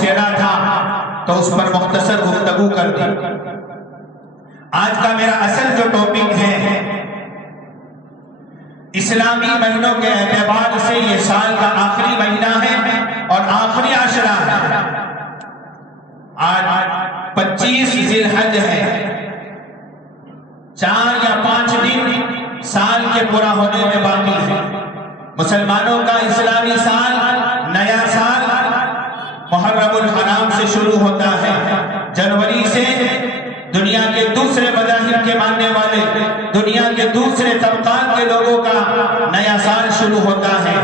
چھیڑا تھا تو اس پر مختصر گفتگو کر دی۔ آج کا میرا اصل جو ٹاپک ہے، اسلامی مہینوں کے اعتبار سے یہ سال کا آخری مہینہ ہے اور آخری عشرہ ہے۔ آج 25 ذی الحج ہے، 4 یا 5 دن سال کے پورا ہونے میں باقی ہے۔ مسلمانوں کا اسلامی سال، نیا سال محرم الحرام سے شروع ہوتا ہے۔ جنوری سے دنیا کے دوسرے مذاہب کے ماننے والے، دنیا کے دوسرے طبقات کے لوگوں کا نیا سال شروع ہوتا ہے،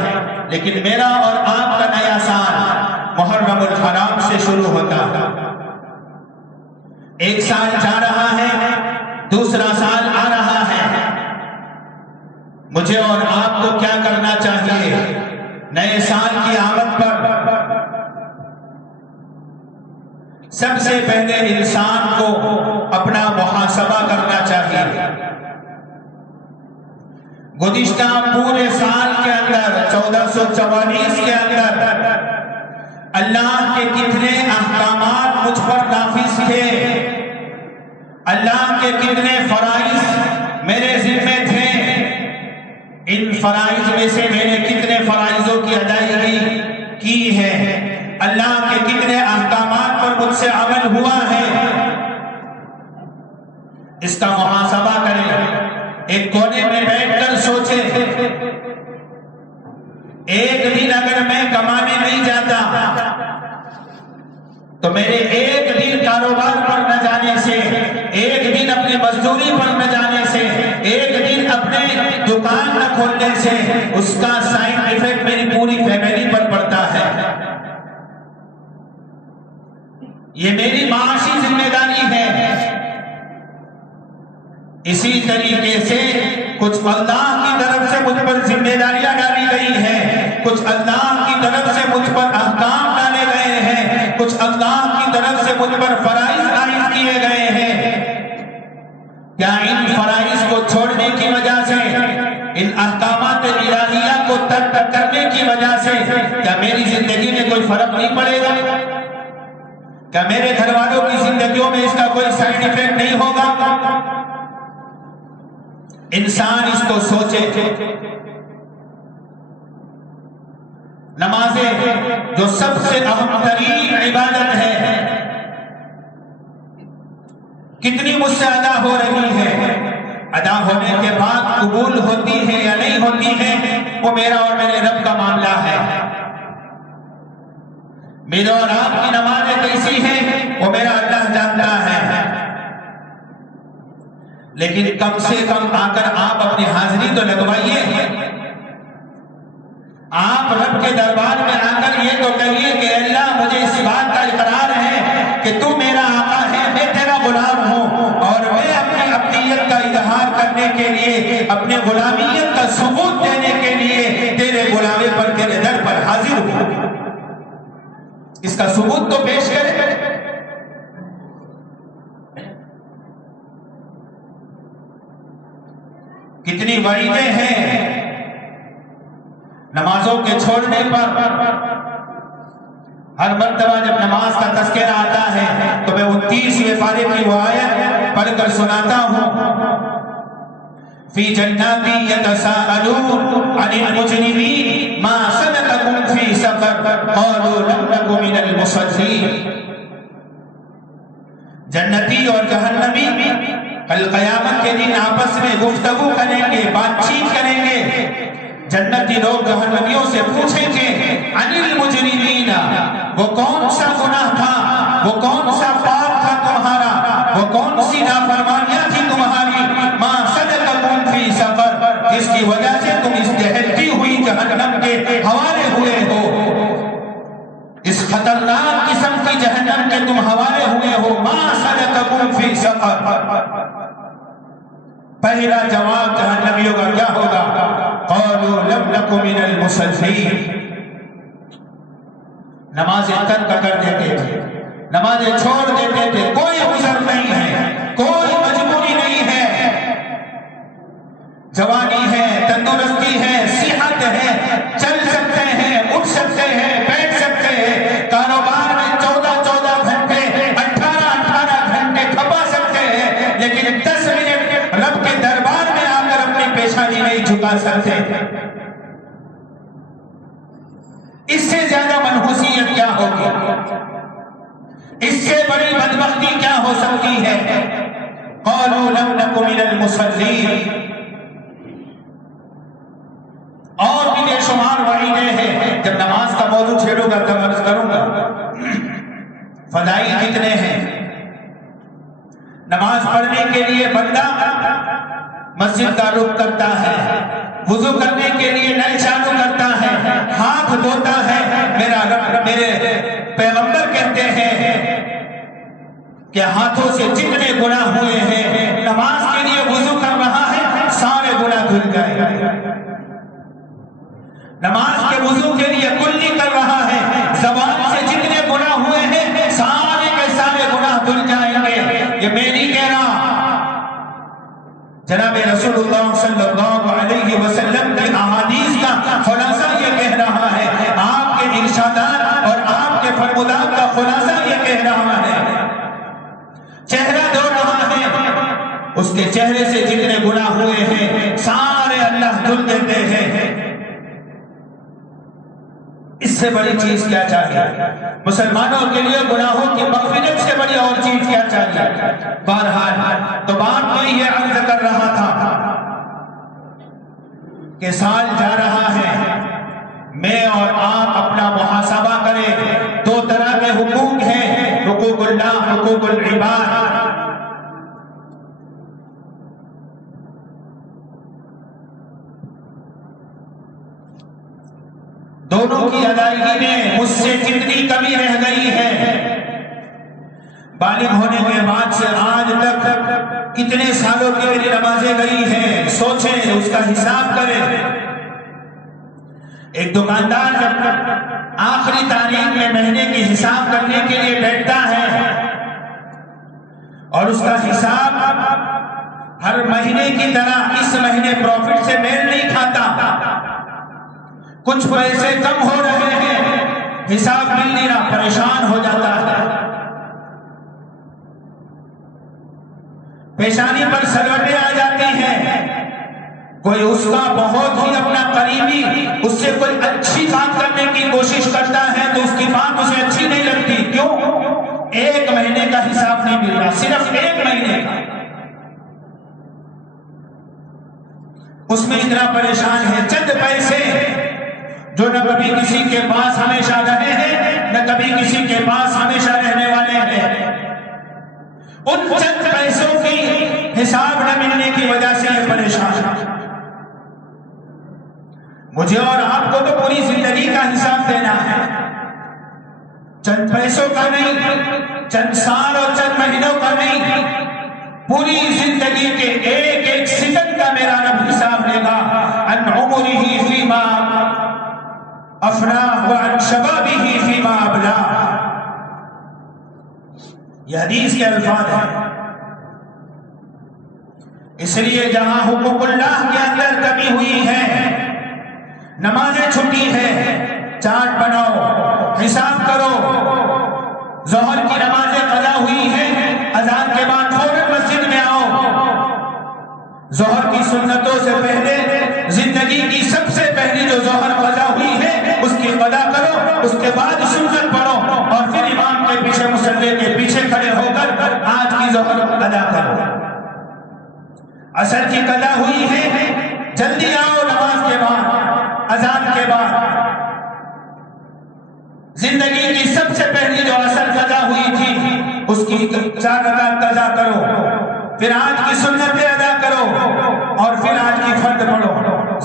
لیکن میرا اور آپ کا نیا سال محرم الحرام سے شروع ہوتا ہے۔ ایک سال جا رہا ہے، دوسرا سال آ رہا ہے۔ مجھے اور آپ کو کیا کرنا چاہیے؟ نئے سال کی آمد پر سب سے پہلے انسان کو اپنا محاسبہ کرنا چاہیے۔ گزشتہ پورے سال کے اندر 1444 کے اندر اللہ کے کتنے احکامات مجھ پر نافذ تھے، اللہ کے کتنے فرائض میرے ذمے تھے، ان فرائض میں سے میں نے کتنے فرائضوں کی ادائیگی کی ہے، اللہ کے کتنے احکامات پر مجھ سے عمل ہوا ہے، اس کا محاسبہ کریں۔ ایک کونے میں بیٹھ کر سوچیں، ایک دن اگر میں کمانے نہیں جاتا تو میرے ایک دن کاروبار پر نہ جانے سے، ایک دن اپنی مزدوری پر نہ جانے سے، ایک دن اپنے دکان نہ کھولنے سے اس کا سائڈ ایفیکٹ میری پوری فیملی پر پڑتا ہے۔ یہ میری معاشی ذمہ داری ہے۔ اسی طریقے سے کچھ اللہ کی طرف سے مجھ پر ذمہ داریاں ڈالی گئی ہیں، کچھ اللہ کی طرف سے مجھ پر احکام ڈالے گئے ہیں، کچھ اللہ کی طرف سے مجھ پر فرائض عائد کیے گئے ہیں۔ کیا ان فرائض کو چھوڑنے کی وجہ سے، ان احکامات الہیہ کو ترک کرنے کی وجہ سے کیا میری زندگی میں کوئی فرق نہیں پڑے گا؟ کیا میرے گھر والوں کی زندگیوں میں اس کا کوئی سائیڈ ایفیکٹ نہیں ہوگا؟ انسان اس کو سوچے۔ نمازیں جو سب سے اہم ترین عبادت ہے، کتنی مجھ سے ادا ہو رہی ہے، ادا ہونے کے بعد قبول ہوتی ہے یا نہیں ہوتی ہے، وہ میرا اور میرے رب کا معاملہ ہے۔ میرے اور آپ کی نمازیں کیسی ہیں وہ میرا اللہ جانتا ہے، لیکن کم سے کم آ کر آپ اپنی حاضری تو لگوائیے۔ آپ رب کے دربار میں آ کر یہ تو کہیے کہ اللہ مجھے اس بات کا اقرار ہے کہ تو میرا آقا ہے، میں تیرا غلام ہوں، اور میں اپنی عبدیت کا اظہار کرنے کے لیے، اپنے غلامیت کا ثبوت دینے کے لیے تیرے غلامی پر، تیرے در پر حاضر ہوں۔ اس کا ثبوت تو پیش کرے۔ کتنی وعیدیں ہیں نمازوں کے چھوڑنے پر۔ ہر مرتبہ جب نماز کا تذکرہ آتا ہے تو میں 29ویں پارے کی وہ آیت پڑھ کر سناتا ہوں۔ فی جنات یتساءلون عن المجرمین ما سلککم فی سقر قالوا لم نک من المصلین۔ جنتی اور جہنمی کل قیامت کے دن آپس میں گفتگو کریں گے، بات چیت کریں گے۔ جنتی لوگ جہنمیوں سے پوچھیں گے عن المجرمین، وہ کون سا گناہ تھا، وہ کون سا پاپ تھا تمہارا، وہ کون سی نافرمانیاں تھی تمہاری، ما سلککم فی سقر، جس کی وجہ سے تم اس جہلتی ہوئی جہنم کے حوالے ہوئے ہو، اس خطرناک قسم کی جہنم کے تم حوالے ہوئے ہو۔ ما سلککم فی سقر، پہلا جواب جہنمیوں کا کیا ہوگا؟ قالوا لم نک من المصلین۔ نمازیں ترک کر دیتے تھے، نمازیں چھوڑ دیتے تھے، کوئی عذر نہیں ہے، کوئی مجبوری نہیں ہے، جوانی ہے، تندرستی ہے، صحت ہے، چل سکتے ہیں، اٹھ سکتے ہیں، بیٹھ سکتے ہیں، کاروبار میں کا سر تھے۔ اس سے زیادہ منحوسیت کیا ہوگی؟ اس سے بڑی بدبختی کیا ہو سکتی ہے؟ قالوا لم نک من المصلین، اور بھی بے شمار وعیدیں ہیں۔ جب نماز کا موضوع چھیڑوں گا تب عرض کروں گا فضائل کتنے ہیں۔ نماز پڑھنے کے لیے بندہ مسجد کا رخ کرتا ہے، وضو کرنے کے لیے نل چالو کرتا ہے، ہاتھ دھوتا ہے۔ میرے پیغمبر کہتے ہیں کہ ہاتھوں سے جتنے گناہ ہوئے ہیں، نماز کے لیے وضو کر رہا ہے سارے گناہ دھل جائیں۔ نماز کے وضو کے لیے کلی کر رہا ہے، زبان سے جتنے گناہ ہوئے ہیں سارے کے سارے گناہ دھل جائیں گے۔ یہ میں نہیں کہہ رہا، جناب رسول اللہ صلی اللہ علیہ وسلم کی احادیث کا خلاصہ یہ کہہ رہا ہے، آپ کے ارشادات اور آپ کے فرمودات کا خلاصہ یہ کہہ رہا ہے۔ چہرہ دھو رہا ہے، اس کے چہرے سے جتنے گناہ ہوئے ہیں سارے اللہ دھل دیتے ہیں۔ اس سے بڑی چیز کیا چاہیے؟ مسلمانوں کے لیے گناہوں کی مغفرت سے بڑی اور چیز کیا چاہیے؟ بہرحال تو بات میں یہ عرض کر رہا تھا کہ سال جا رہا ہے، میں اور آپ اپنا محاسبہ کریں۔ دو طرح کے حقوق ہیں، حقوق اللہ، حقوق العباد۔ دونوں کی ادائیگی میں مجھ سے کتنی کمی رہ گئی ہے؟ بالغ ہونے کے بعد سے آج تک کتنے سالوں کی میری نمازیں گئی ہیں؟ سوچیں، اس کا حساب کریں۔ ایک دکاندار جب آخری تاریخ میں مہینے کی حساب کرنے کے لیے بیٹھتا ہے اور اس کا حساب ہر مہینے کی طرح اس مہینے پروفٹ سے میل نہیں کھاتا، کچھ پیسے کم ہو رہے ہیں، حساب مل نہیں رہا، پریشان ہو جاتا ہے۔ پیشانی پر سلوٹیں آ جاتی ہیں۔ کوئی اس کا بہت ہی اپنا قریبی اس سے کوئی اچھی بات کرنے کی کوشش کرتا ہے تو اس کی بات اسے اچھی نہیں لگتی۔ کیوں؟ ایک مہینے کا حساب نہیں مل رہا، صرف ایک مہینے کا۔ اس میں اتنا پریشان ہے، چند پیسے جو نہ کبھی کسی کے پاس ہمیشہ رہے ہیں نہ کبھی کسی کے پاس ہمیشہ رہنے والے ہیں، ان چند پیسوں کی حساب نہ ملنے کی وجہ سے یہ پریشان ہے۔ مجھے اور آپ کو تو پوری زندگی کا حساب دینا ہے، چند پیسوں کا نہیں، چند سال اور چند مہینوں کا نہیں، پوری زندگی کے ایک ایک سیکنڈ کا میرا رب حساب لے گا۔ ان عمرہ فیما افناہ وعن شبابہ فیما ابلاہ، یہ حدیث کے الفاظ ہیں۔ اس لیے جہاں حقوق اللہ کے اندر کمی ہوئی ہے، نمازیں چھٹی ہے، چارٹ بناؤ، حساب کرو۔ ظہر کی نمازیں قضا ہوئی ہیں، اذان کے بعد فوراً مسجد میں آؤ۔ ظہر کی سنتوں سے پہلے زندگی کی سب سے پہلی جو ظہر قضا ہوئی ہے اس کی قضا کرو، اس کے بعد سنت پڑھو اور پھر امام کے پیچھے مصلی کے پیچھے کھڑے ہو کر آج کی ظہر ادا کرو۔ عصر کی قضا ہوئی ہے، جلدی آؤ نماز کے بعد، اذان کے بعد۔ زندگی کی سب سے پہلی جو عصر قضا ہوئی تھی اس کی 4 رکعت قضا کرو، پھر آج کی سنتیں ادا کرو اور پھر آج کی فرض پڑھو،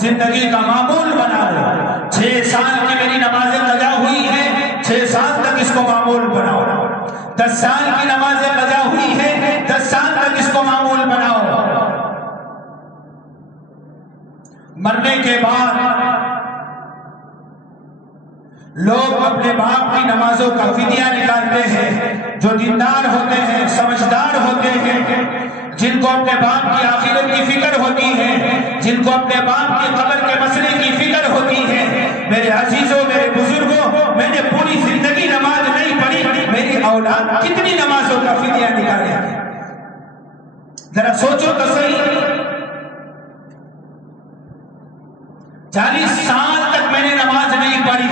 زندگی کا معمول بنا لو۔ 6 سال کی میری نمازیں قضا ہوئی ہیں، 6 سال تک اس کو معمول بناؤ۔ 10 سال کی نمازیں قضا ہوئی ہیں، 10 سال تک اس کو معمول بناؤ۔ مرنے کے بعد لوگ اپنے باپ کی نمازوں کا فدیہ نکالتے ہیں، جو دیندار ہوتے ہیں، سمجھدار ہوتے ہیں، جن کو اپنے باپ کی آخرت کی فکر ہوتی ہے، جن کو اپنے باپ کی قبر کے مسئلے کی فکر ہوتی ہے۔ میرے عزیزوں، میرے بزرگوں، میں نے پوری زندگی نماز نہیں پڑھی، میری اولاد کتنی نمازوں کا فدیہ نکالے؟ ذرا سوچو تو صحیح۔ 40 سال تک میں نے نماز نہیں پڑھی،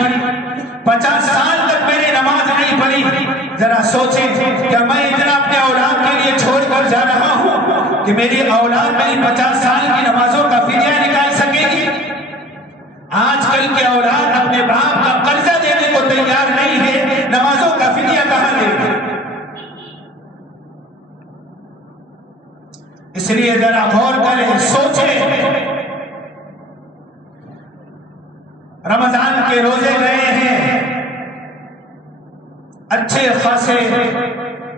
50 سال تک میں نے نماز نہیں پڑھی. ذرا سوچیں کہ میں اتنا اپنے اولاد کے لیے چھوڑ کر جا رہا ہوں کہ میری اولاد میری 50 سال کی نمازوں کا فدیہ نکال سکے گی؟ آج کل کے اولاد اپنے باپ کا قرضہ دینے کو تیار نہیں ہے، نمازوں کا فدیہ کہاں دے گی؟ اس لیے ذرا غور کریں، سوچیں. رمضان کے روزے گئے ہیں، اچھے خاصے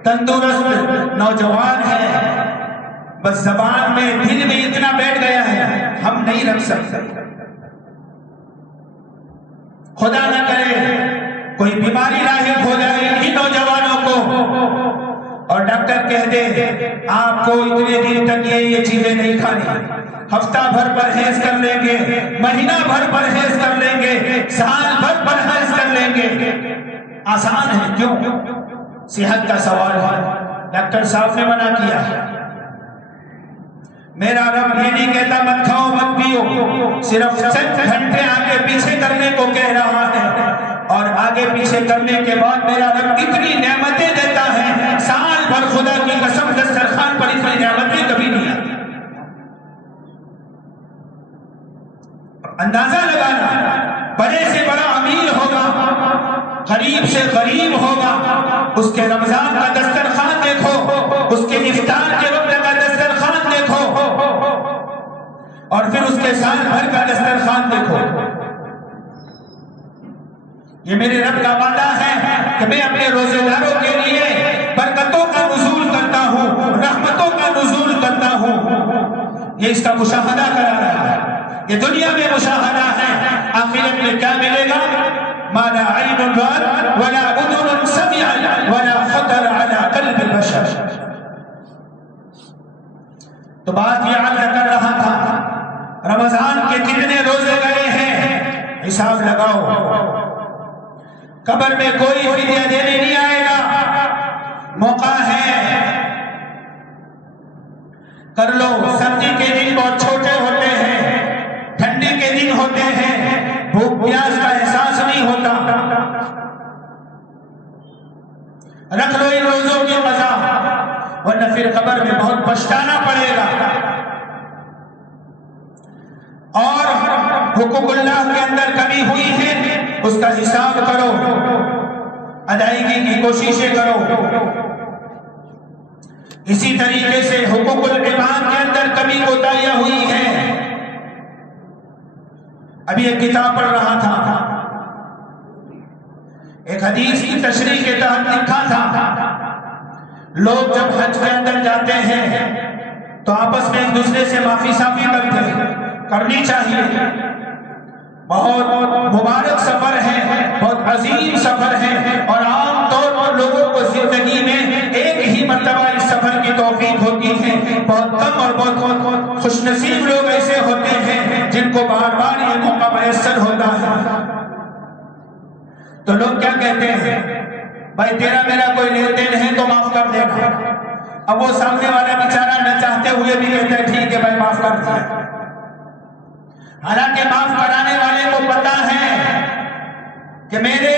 تندرست نوجوان ہیں، بس زبان میں دل میں اتنا بیٹھ گیا ہے ہم نہیں رکھ سکتے. خدا نہ کرے کوئی بیماری لاحق ہو جائے انہی نوجوانوں کو اور ڈاکٹر کہہ دے آپ کو اتنے دن تک یہ چیزیں نہیں کھانی، ہفتہ بھر پرہیز کر لیں گے، مہینہ بھر پرہیز کر لیں گے، سال بھر پرہیز کر لیں گے. آسان ہے، کیوں؟ صحت کا سوال ہے، ڈاکٹر صاحب نے منع کیا. میرا رب یہ نہیں کہتا مت کھاؤ مت پیو، صرف چند گھنٹے آگے پیچھے کرنے کو کہہ رہا ہے. اور آگے پیچھے کرنے کے بعد میرا رب اتنی نعمتیں دیتا ہے، سال بھر خدا کی قسم دسترخوان پر اتنی نعمتیں کبھی نہیں آتی. اندازہ لگانا، بڑے سے بڑا امیر ہوگا، غریب سے غریب ہوگا، اس کے رمضان کا دسترخوان دیکھو، اس کے افطار کے وقت کا دسترخوان دیکھو، اور پھر اس کے سال بھر کا دسترخوان دیکھو. یہ میرے رب کا وعدہ ہے کہ میں اپنے روزے داروں کے لیے برکتوں کا نزول کرتا ہوں، رحمتوں کا نزول کرتا ہوں. یہ اس کا مشاہدہ کرا رہا ہے، یہ دنیا میں مشاہدہ ہے. آخرت میں کیا ملے گا؟ ما لا عین رأت ولا اذن سمعت ولا خطر على قلب بشر. تو بات یہ عرض کر رہا تھا، رمضان کے کتنے روزے گئے ہیں حساب لگاؤ. قبر میں کوئی فدیہ دینے نہیں آئے گا، موقع ہے کر لو. سردی کے دن بہت چھوٹے ہوتے ہیں، ٹھنڈی کے دن ہوتے ہیں، بھوک پیاس کا احساس نہیں ہوتا. رکھ لو ان روزوں کی قضا، ورنہ پھر قبر میں بہت پچھتانا پڑے گا. اور حقوق اللہ کے اندر کمی ہوئی ہے اس کا حساب کرو، ادائیگی کی کوششیں کرو. اسی طریقے سے حقوق العباد کے اندر کمی کوتاہیاں ہوئی ہیں. ابھی ایک کتاب پڑھ رہا تھا، ایک حدیث کی تشریح کے تحت لکھا تھا لوگ جب حج کے اندر جاتے ہیں تو آپس میں ایک دوسرے سے معافی صافی کرتے ہیں، کرنی چاہیے. بہت مبارک سفر ہے، بہت عظیم سفر ہے، اور عام طور پر لوگوں کو زندگی میں ایک ہی مرتبہ اس سفر کی توفیق ہوتی ہے. بہت کم اور بہت خوش نصیب لوگ ایسے ہوتے ہیں جن کو بار بار یہ موقع میسر ہوتا ہے. تو لوگ کیا کہتے ہیں؟ بھائی تیرا میرا کوئی لین دین ہے تو معاف کر دینا. اب وہ سامنے والا بیچارہ نہ چاہتے ہوئے بھی کہتا ہے ٹھیک ہے بھائی معاف کر دیا. حالانکہ معاف کرانے والے کو پتا ہے کہ میرے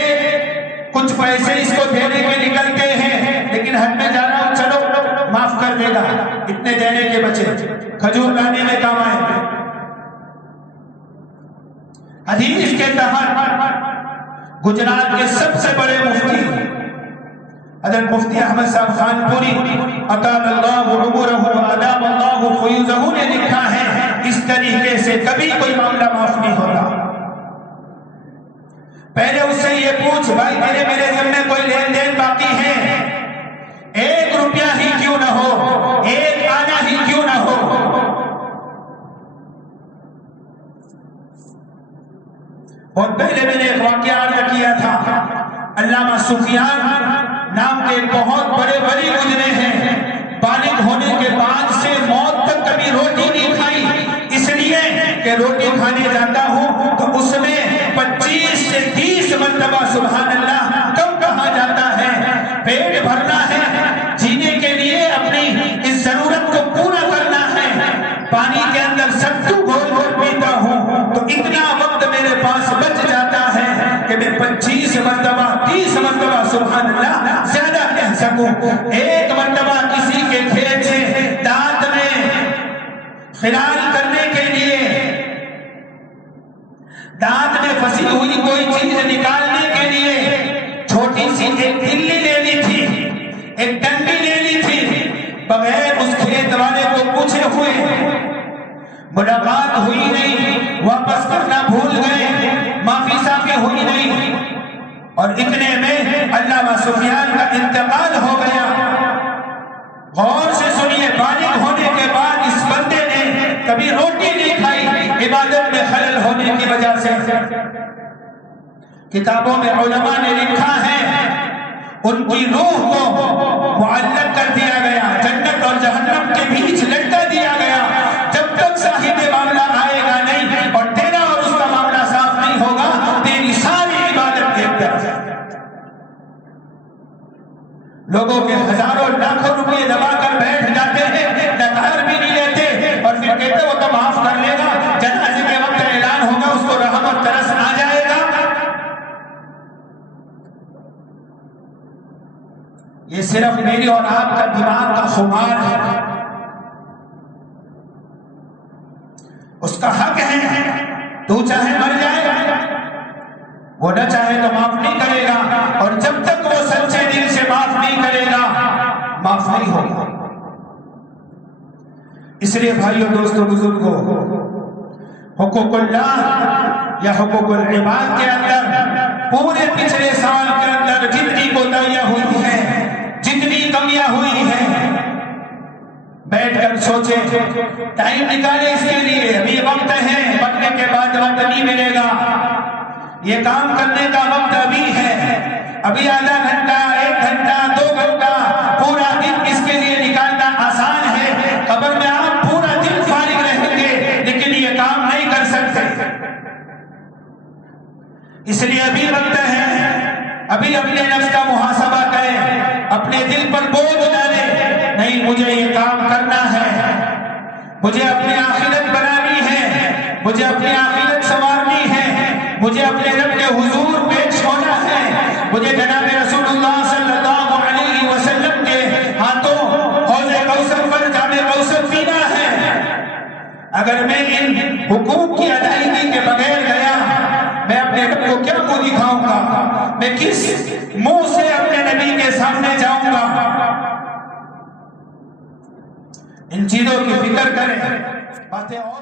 کچھ پیسے اس کو دینے کے نکلتے ہیں، لیکن حج میں جا رہا ہوں، چلو معاف کر دے گا، اتنے دینے کے بچے کھجور لانے میں کام آئے. حدیث کے تحت گجرات کے سب سے بڑے مفتی حضرت مفتی احمد صاحب خان پوری اطال اللہ عمرہ وادام اللہ فیوزہ نے لکھا ہے اس طریقے سے کبھی کوئی معاملہ معاف نہیں ہوتا. پہلے اس سے یہ پوچھ بھائی تیرے میرے ذمہ کوئی لین دین باقی ہے، 1 روپیہ ہی کیوں نہ ہو، 1 آنا ہی کیوں نہ ہو. بہت پہلے میں نے ایک واقعہ عرض کیا تھا، علامہ سفیان نام کے بہت بڑے ولی گزرے ہیں، بالغ ہونے کے بعد سے موت تک کبھی روٹی نہیں کھائی، اس لیے کہ روٹی کھانے جاتا ہوں تو اس میں 25 سے 30 مرتبہ سبحان اللہ کم کہا جاتا ہے. پیٹ بھرنا ہے، جینے کے لیے اپنی اس ضرورت کو پورا کرنا ہے. پانی کے اندر ستو گھول گھول پیتا ہوں تو اتنا مرتبہ سبحان اللہ زیادہ کہہ سکوں، ایک مرتبہ کسی کے کھیت سے دانت میں خلال کرنے کے لیے، دانت میں پھنسی ہوئی کوئی چیز نکالنے کے لیے چھوٹی سی ایک دلی لینی تھی، ایک ڈنڈی لینی تھی، بغیر اس کھیت والے کو پوچھے ہوئے ملاقات ہوئی نہیں، واپس کرنا بھول گئے، معافی صافی ہوئی نہیں، اور اتنے میں علامہ سفیان کا انتقال ہو گیا۔ غور سے سنیے، بالغ ہونے کے بعد اس بندے نے کبھی روٹی نہیں کھائی، عبادت میں خلل ہونے کی وجہ سے۔ کتابوں میں علماء نے لکھا ہے ان کی روح کو معلق کر دیا گیا، جنت اور جہنم کے بیچ لٹکا دیا گیا، جب تک صاحب معاملہ آئے گا نہیں اور تیرا اور اس کا معاملہ صاف نہیں ہوگا، تیری ساری عبادت کے اندر لوگوں کے ہزاروں لاکھوں روپے دبا کر بیٹھ جاتے ہیں، نظر بھی نہیں لیتے، اور پھر کہتے وہ تو معاف کر لے گا، جنازے کے وقت اعلان ہوگا اس کو رحمت ترس آ جائے گا۔ یہ صرف میری اور آپ کا دماغ کا خمار ہے، اس کا حق ہے، تو چاہے مر جائے، وہ نہ چاہے تو معاف نہیں کرے گا، اور جب تک وہ سچے دل سے معاف نہیں کرے گا معاف نہیں ہوگا۔ اس لیے بھائیو دوستو بزرگوں، حقوق اللہ یا حقوق العباد کے اندر پورے پچھلے سال کے اندر جتنی کوتاہیاں ہوئی ہیں، جتنی کمیاں ہوئی ہیں، بیٹھ کر سوچیں، ٹائم نکالے اس کے لیے، ابھی وقت ہے، پڑھنے کے بعد وقت نہیں ملے گا، یہ کام کرنے کا وقت ابھی ہے، ابھی آدھا گھنٹہ، 1 گھنٹہ، 2 گھنٹہ، پورا دن اس کے لیے نکالنا آسان ہے، قبر میں آپ پورا دن فارغ رہیں گے لیکن یہ کام نہیں کر سکتے، اس لیے ابھی وقت ہے، ابھی اپنے نفس کا محاسبہ کریں، اپنے دل پر بوجھ ڈالیں، نہیں مجھے یہ کام کرنا ہے، مجھے اپنی آخرت بنانی ہے، مجھے اپنی آخرت سنوارنی ہے، مجھے اپنے رب کے حضور پیش ہونا ہے، مجھے جناب رسول اللہ صلی اللہ علیہ وسلم کے ہاتھوں حوض کوثر پر جام کوثر پینا ہے۔ اگر میں ان حقوق کی ادائیگی کے بغیر گیا، میں اپنے رب کو کیا منہ دکھاؤں گا، میں کس منہ سے اپنے نبی کے سامنے جاؤں گا؟ ان چیزوں کی فکر کریں، باتیں اور